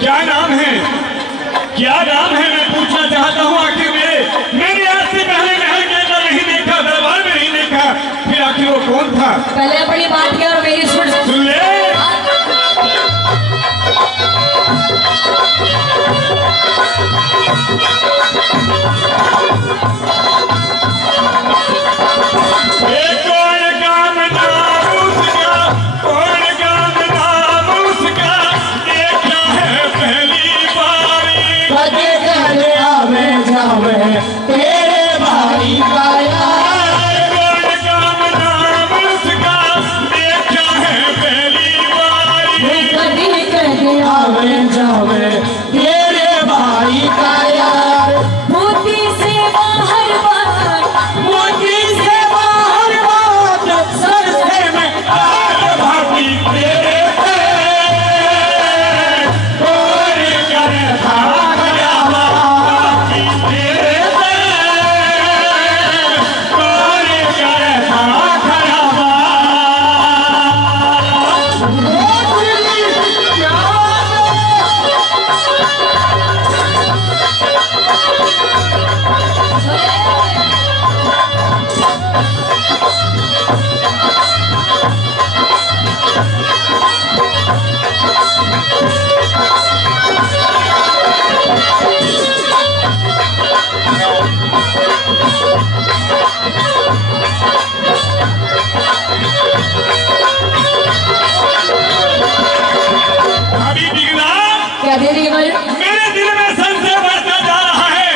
क्या नाम है? क्या नाम है? मैं पूछना चाहता हूँ। आखिर मैंने आज से पहले महल के अंदर नहीं देखा, दरबार में नहीं देखा, फिर आखिर वो कौन था? पहले अपनी बात किया और मेरी सुन ले। मेरे दिल में संशय बढ़ता जा रहा है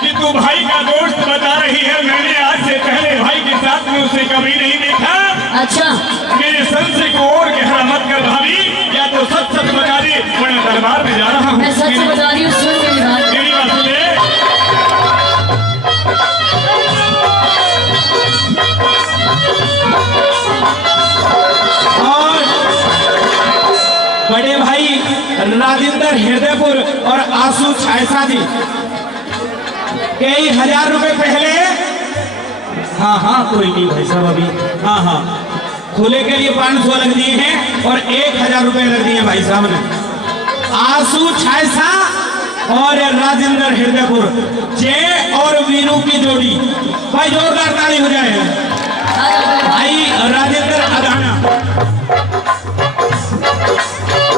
कि तू भाई का दोस्त बता रही है। मैंने आज से पहले भाई के साथ में उसे कभी नहीं देखा। अच्छा, मेरे संशय को और गहरा मत कर भाभी, या तो सच सच बता दे, मैं दरबार में जा रहा हूँ। मैं सच बता रही हूँ, सुन मेरी बात। मेरी बात सुन ले। बड़े भाई राजेंद्र हृदयपुर और आंसू छायसा जी कई हजार रुपए पहले। हाँ हाँ कोई नहीं भाई साहब, अभी हाँ हाँ खुले के लिए 500 लग दिए हैं और 1000 रुपए लग दिए भाई साहब ने। आंसू छायसा और राजेंद्र हृदयपुर, जय और वीनू की जोड़ी। भाई जोरदार ताली हो जाए। भाई राजेंद्र अदाना,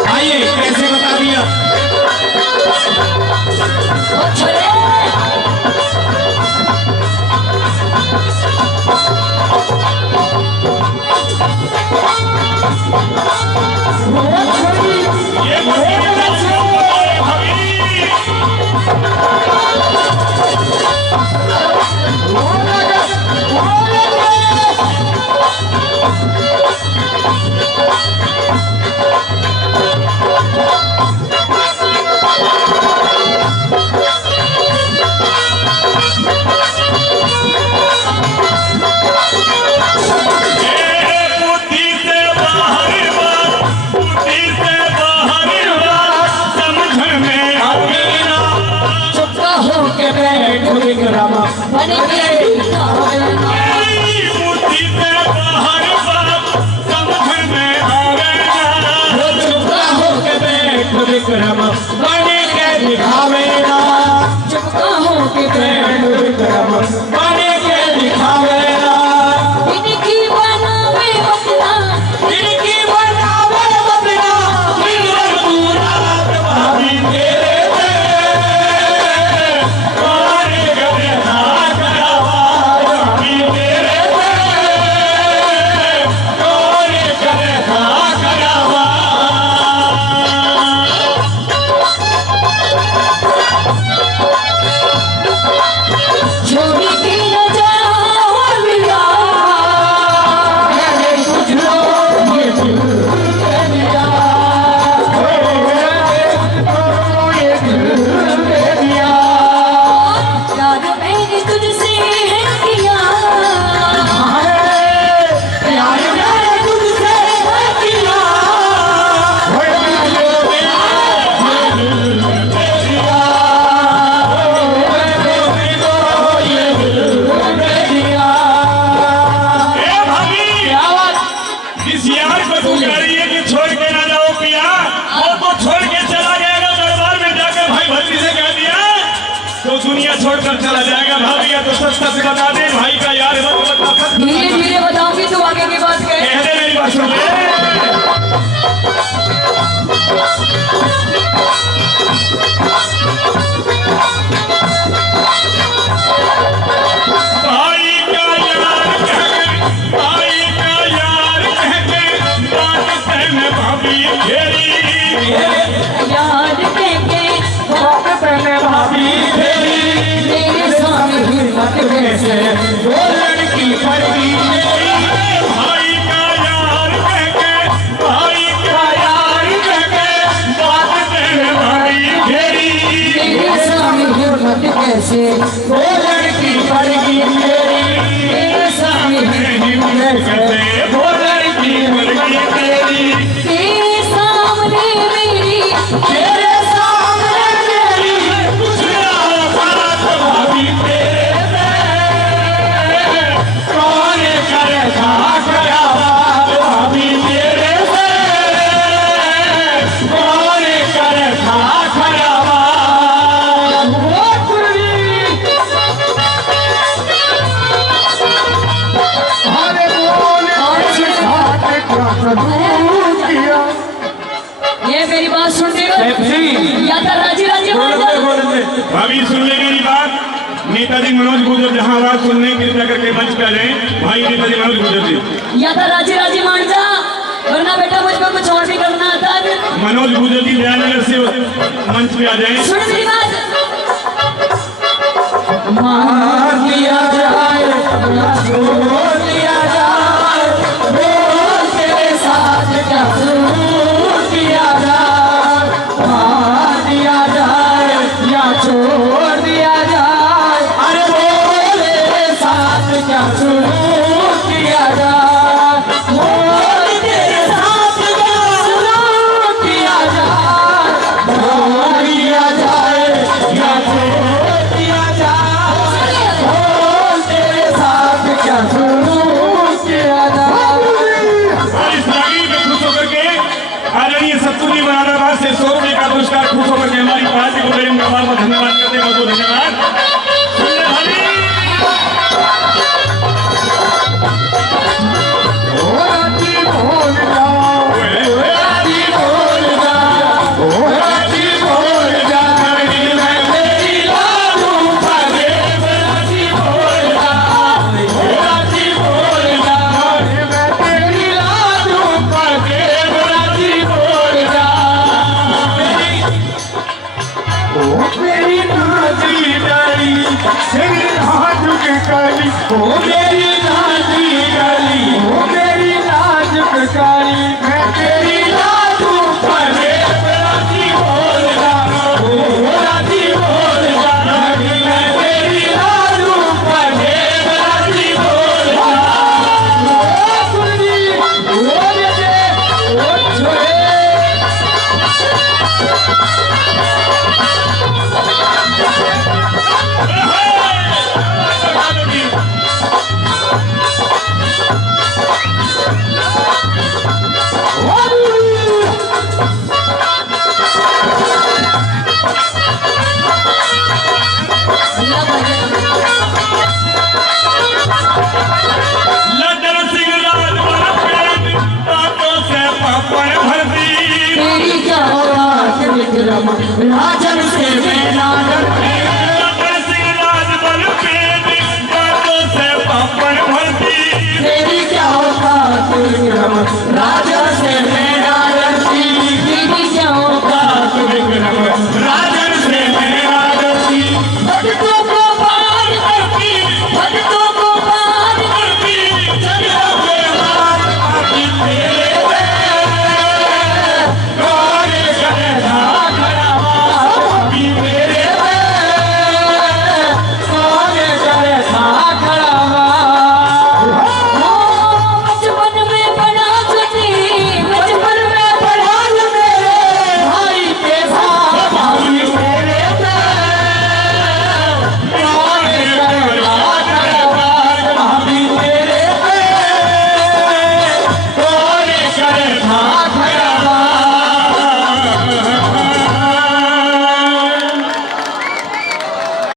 आइए कैसे बता दिया। ये भाभी सुन ले मेरी बात। नेताजी मनोज गुर्जर जहाँ आवाज सुनने कृपया करके मंच पे आ जाए। भाई नेताजी मनोज गुर्जर जी। या तो राजी राजी मान जा, वरना बेटा मुझको कुछ और भी करना आता है। मनोज गुर्जर जी दयानगर से मंच पे आ जाए। सुन मेरी बात। मार दिया जाए या छोड़ दिया जाए, बोल तेरे साथ क्या सुरूर किया जाए। मार दिया जाए या छोड़ दिया जाए, अरे बोल तेरे साथ क्या सुरूर किया जाए। बोल तेरे साथ क्या सुरूर किया जाए, बोल दिया जाए या छोड़ दिया जाए, बोल तेरे साथ क्या सुरूर किया जाए। और इस रागी में खुश होकर के आदरणीय सत्तूजी मुरादाबाद से 100 रुपये का पुरस्कार खुश होकर के हमारी पार्टी को बड़े धन्यवाद करते हैं। बहुत बहुत धन्यवाद। सुन ले भाभी। राजी बोल जाओ, राजी बोल जाओ, राजी बोल जाओ, मैं तेरी लाडू भागे। राजी बोल जाओ, राजी बोल जाओ, मैं तेरी लाडू भागे। राजी बोल जाओ, मेरी नाची डाली, तेरी हाथ की काली, ओ मेरी